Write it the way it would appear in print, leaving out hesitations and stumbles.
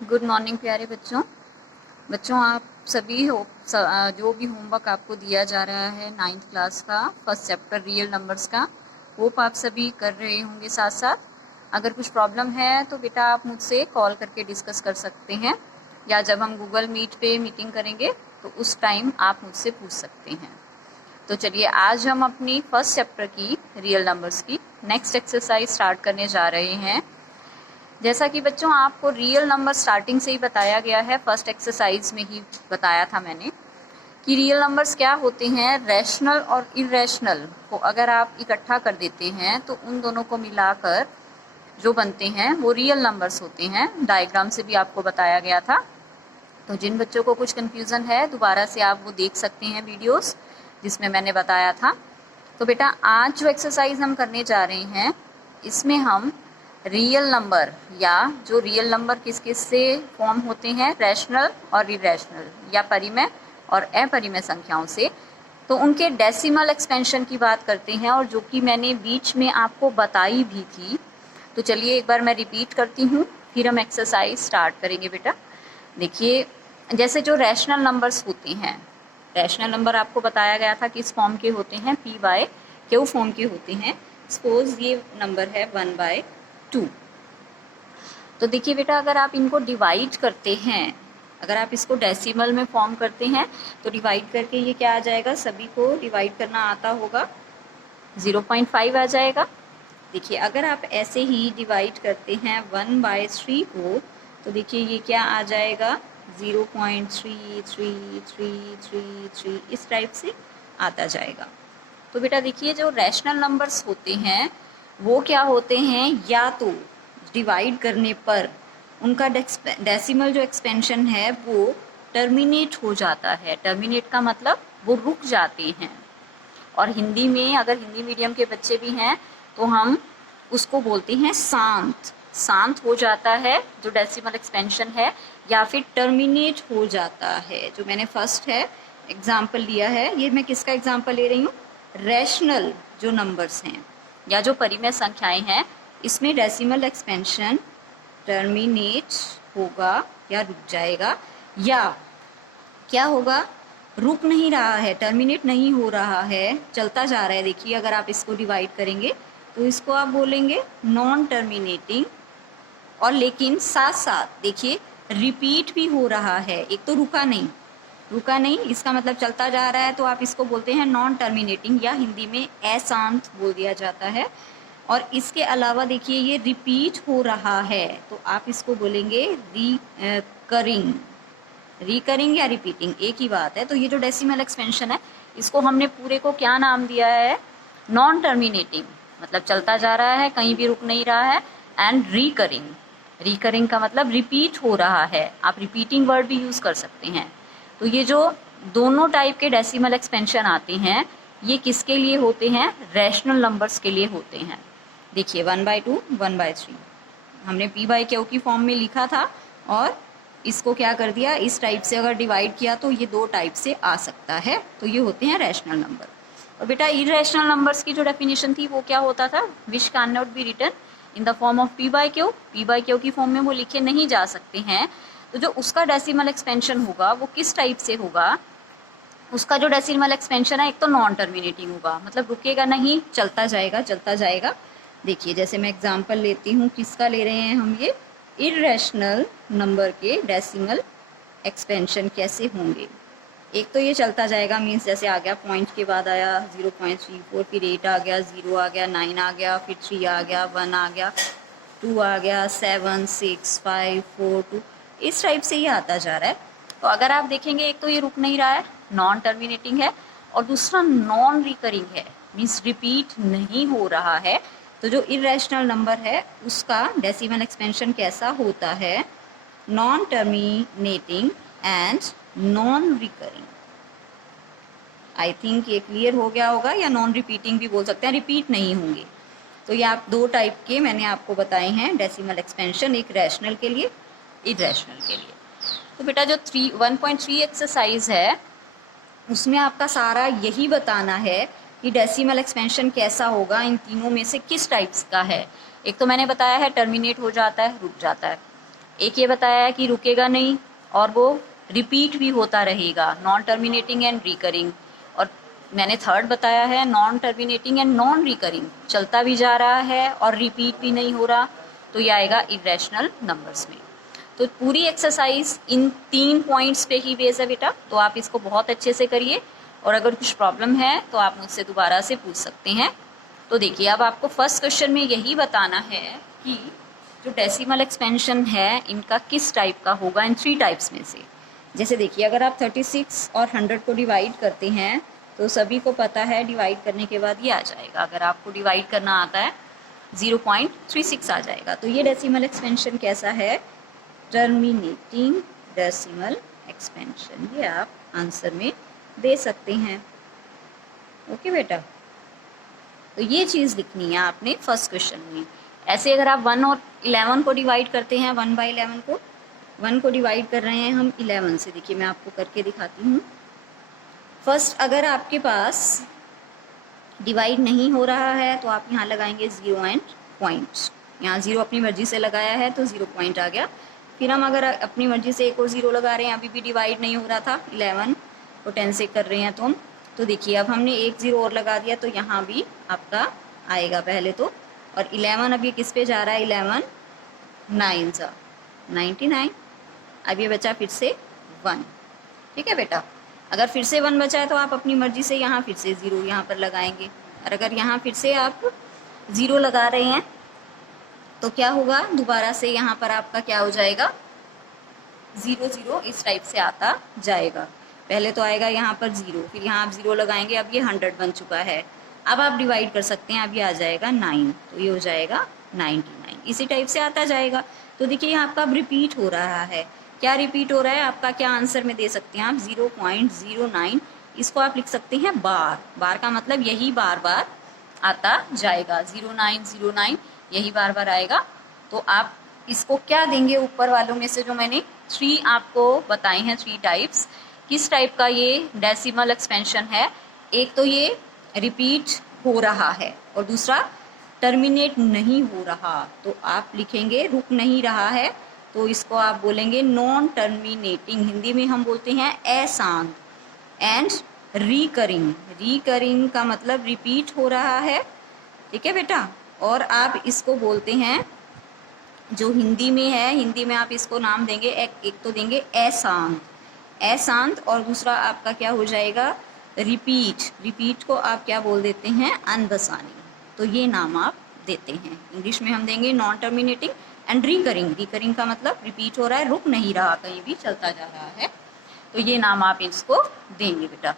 Good morning प्यारे बच्चों। आप सभी जो भी होमवर्क आपको दिया जा रहा है 9th क्लास का फर्स्ट चैप्टर रियल नंबर्स का, होप आप सभी कर रहे होंगे साथ साथ। अगर कुछ प्रॉब्लम है तो बेटा आप मुझसे कॉल करके डिस्कस कर सकते हैं, या जब हम गूगल मीट पे मीटिंग करेंगे तो उस टाइम आप मुझसे पूछ सकते हैं। तो चलिए आज हम अपनी फर्स्ट चैप्टर की रियल नंबर्स की नेक्स्ट एक्सरसाइज स्टार्ट करने जा रहे हैं। जैसा कि बच्चों आपको रियल नंबर स्टार्टिंग से ही बताया गया है, फर्स्ट एक्सरसाइज में ही बताया था मैंने कि रियल नंबर्स क्या होते हैं। रैशनल और इरेशनल को अगर आप इकट्ठा कर देते हैं तो उन दोनों को मिलाकर जो बनते हैं वो रियल नंबर्स होते हैं। डायग्राम से भी आपको बताया गया था। तो जिन बच्चों को कुछ कन्फ्यूज़न है दोबारा से आप वो देख सकते हैं वीडियोस जिसमें मैंने बताया था। तो बेटा आज जो एक्सरसाइज हम करने जा रहे हैं इसमें हम रियल नंबर, या जो रियल नंबर किस किस से फॉर्म होते हैं, रैशनल और इरेशनल या परिमेय और अपरिमेय संख्याओं से, तो उनके डेसिमल एक्सपेंशन की बात करते हैं, और जो कि मैंने बीच में आपको बताई भी थी। तो चलिए एक बार मैं रिपीट करती हूँ, फिर हम एक्सरसाइज स्टार्ट करेंगे। बेटा देखिए, जैसे जो रैशनल नंबर्स होते हैं, रैशनल नंबर आपको बताया गया था किस फॉर्म के होते हैं, p/q फॉर्म के होते हैं। सपोज ये नंबर है 1/2। तो देखिए बेटा, अगर आप इनको डिवाइड करते हैं, अगर आप इसको डेसिमल में फॉर्म करते हैं तो डिवाइड करके ये क्या आ जाएगा, सभी को डिवाइड करना आता होगा, 0.5 आ जाएगा। देखिए अगर आप ऐसे ही डिवाइड करते हैं 1/3 को तो देखिए ये क्या आ जाएगा, 0.333333, इस टाइप से आता जाएगा। तो बेटा देखिए, जो रैशनल नंबर्स होते हैं वो क्या होते हैं, या तो डिवाइड करने पर उनका डेसिमल जो एक्सपेंशन है वो टर्मिनेट हो जाता है। टर्मिनेट का मतलब वो रुक जाते हैं, और हिंदी में अगर हिंदी मीडियम के बच्चे भी हैं तो हम उसको बोलते हैं शांत। शांत हो जाता है जो डेसिमल एक्सपेंशन है, या फिर टर्मिनेट हो जाता है। जो मैंने फर्स्ट है एग्जाम्पल लिया है, ये मैं किसका एग्जाम्पल ले रही हूँ, रैशनल जो नंबर्स हैं या जो परिमेय संख्याएं हैं, इसमें डेसिमल एक्सपेंशन टर्मिनेट होगा या रुक जाएगा, या क्या होगा, रुक नहीं रहा है, टर्मिनेट नहीं हो रहा है, चलता जा रहा है। देखिए अगर आप इसको डिवाइड करेंगे तो इसको आप बोलेंगे नॉन टर्मिनेटिंग, और लेकिन साथ साथ देखिए रिपीट भी हो रहा है। एक तो रुका नहीं, इसका मतलब चलता जा रहा है, तो आप इसको बोलते हैं नॉन टर्मिनेटिंग, या हिंदी में अशांत बोल दिया जाता है। और इसके अलावा देखिए ये रिपीट हो रहा है तो आप इसको बोलेंगे रिकरिंग या रिपीटिंग, एक ही बात है। तो ये जो डेसिमल एक्सपेंशन है इसको हमने पूरे को क्या नाम दिया है, नॉन टर्मिनेटिंग, मतलब चलता जा रहा है, कहीं भी रुक नहीं रहा है। एंड रिकरिंग का मतलब रिपीट हो रहा है, आप रिपीटिंग वर्ड भी यूज कर सकते हैं। तो ये जो दोनों टाइप के डेसिमल एक्सपेंशन आते हैं ये किसके लिए होते हैं, रैशनल नंबर्स के लिए होते हैं। देखिए 1/2, 1/3 हमने p/q की फॉर्म में लिखा था, और इसको क्या कर दिया, इस टाइप से अगर डिवाइड किया तो ये दो टाइप से आ सकता है। तो ये होते हैं रैशनल नंबर। और बेटा इरेशनल नंबर्स की जो डेफिनेशन थी वो क्या होता था, which can not be written in the form of p/q की फॉर्म में वो लिखे नहीं जा सकते हैं। तो जो उसका डेसिमल एक्सपेंशन होगा वो किस टाइप से होगा, उसका जो डेसिमल एक्सपेंशन है एक तो नॉन टर्मिनेटिंग होगा, मतलब रुकेगा नहीं, चलता जाएगा। देखिए जैसे मैं एग्जांपल लेती हूँ, किसका ले रहे हैं हम, ये इरेशनल नंबर के डेसिमल एक्सपेंशन कैसे होंगे। एक तो ये चलता जाएगा, मीन्स जैसे आ गया पॉइंट के बाद आया 0.34, फिर 8 आ गया, 0 आ गया, 9 आ गया, फिर 3 आ गया, 1 आ गया, 2 आ गया, 7 6 5 4 2, इस टाइप से ये आता जा रहा है। तो अगर आप देखेंगे एक तो ये रुक नहीं रहा है, नॉन टर्मिनेटिंग है, और दूसरा नॉन रिकरिंग है, मीन्स रिपीट नहीं हो रहा है। तो जो इरेशनल नंबर है उसका डेसिमल एक्सपेंशन कैसा होता है, non terminating and non recurring. I think ये क्लियर हो गया होगा, या नॉन रिपीटिंग भी बोल सकते हैं, रिपीट नहीं होंगे। तो ये आप दो टाइप के मैंने आपको बताए हैं डेसिमल एक्सपेंशन, एक रैशनल के लिए, इरेशनल के लिए। तो बेटा जो 1.3 एक्सरसाइज है उसमें आपका सारा यही बताना है कि डेसिमल एक्सपेंशन कैसा होगा, इन तीनों में से किस टाइप्स का है। एक तो मैंने बताया है टर्मिनेट हो जाता है, रुक जाता है। एक ये बताया है कि रुकेगा नहीं और वो रिपीट भी होता रहेगा, नॉन टर्मिनेटिंग एंड रिकरिंग। और मैंने थर्ड बताया है non terminating and non recurring, चलता भी जा रहा है और रिपीट भी नहीं हो रहा, तो ये आएगा इरेशनल नंबर्स में। तो पूरी एक्सरसाइज इन 3 पॉइंट्स पे ही बेस है बेटा, तो आप इसको बहुत अच्छे से करिए और अगर कुछ प्रॉब्लम है तो आप मुझसे दोबारा से पूछ सकते हैं। तो देखिए, अब आपको फर्स्ट क्वेश्चन में यही बताना है कि जो डेसिमल एक्सपेंशन है इनका किस टाइप का होगा इन 3 टाइप्स में से। जैसे देखिए, अगर आप 36 और 100 को डिवाइड करते हैं तो सभी को पता है डिवाइड करने के बाद ये आ जाएगा। अगर आपको डिवाइड करना आता है 0.36 आ जाएगा। तो ये डेसिमल एक्सपेंशन कैसा है? Terminating decimal expansion. ये आप आंसर में दे सकते हैं। ओके बेटा, तो ये चीज़ लिखनी है आपने फर्स्ट क्वेश्चन में। ऐसे अगर आप 1 और 11 को डिवाइड करते हैं, 1/11 को 1 को डिवाइड कर रहे हैं हम 11 से। देखिए, मैं आपको करके दिखाती हूँ। फर्स्ट, अगर आपके पास डिवाइड नहीं हो रहा है तो आप यहाँ लगाएंगे 0 एंड पॉइंट। यहाँ 0 अपनी मर्जी से लगाया है तो 0 पॉइंट आ गया। फिर हम अगर अपनी मर्जी से एक और 0 लगा रहे हैं, अभी भी डिवाइड नहीं हो रहा था, 11 को 10 से कर रहे हैं तो हम, तो देखिए अब हमने एक 0 और लगा दिया तो यहाँ भी आपका आएगा पहले तो। और 11 अब ये किस पे जा रहा है? 11 9 सा 99। अब ये बचा फिर से 1। ठीक है बेटा, अगर फिर से 1 बचा है तो आप अपनी मर्जी से यहाँ फिर से 0 यहाँ पर लगाएंगे। और अगर यहाँ फिर से आप 0 लगा रहे हैं तो क्या होगा? दोबारा से यहाँ पर आपका क्या हो जाएगा? 0 0 इस टाइप से आता जाएगा। पहले तो आएगा यहाँ पर 0, फिर यहाँ आप 0 लगाएंगे। अब ये 100 बन चुका है। अब आप डिवाइड कर सकते हैं। अब ये आ जाएगा 9, तो ये हो जाएगा 99। इसी टाइप से आता जाएगा। तो देखिए, यहाँ आपका अब रिपीट हो रहा है। क्या रिपीट हो रहा है आपका? क्या आंसर में दे सकते हैं आप? 0.09। इसको आप लिख सकते हैं बार। बार का मतलब यही बार बार आता जाएगा। 0909 यही बार बार आएगा। तो आप इसको क्या देंगे? ऊपर वालों में से जो मैंने 3 आपको बताए हैं, 3 टाइप्स, किस टाइप का ये डेसिमल एक्सपेंशन है? एक तो ये रिपीट हो रहा है और दूसरा टर्मिनेट नहीं हो रहा। तो आप लिखेंगे रुक नहीं रहा है, तो इसको आप बोलेंगे नॉन टर्मिनेटिंग। हिंदी में हम बोलते हैं अशांत। एंड रिकरिंग, रिकरिंग का मतलब रिपीट हो रहा है। ठीक है बेटा, और आप इसको बोलते हैं, जो हिंदी में है, हिंदी में आप इसको नाम देंगे, एक तो देंगे अशांत, अशांत, और दूसरा आपका क्या हो जाएगा? रिपीट। रिपीट को आप क्या बोल देते हैं? अनबसानी। तो ये नाम आप देते हैं। इंग्लिश में हम देंगे non terminating and recurring. Recurring का मतलब रिपीट हो रहा है, रुक नहीं रहा, कहीं भी चलता जा रहा है। तो ये नाम आप इसको देंगे बेटा।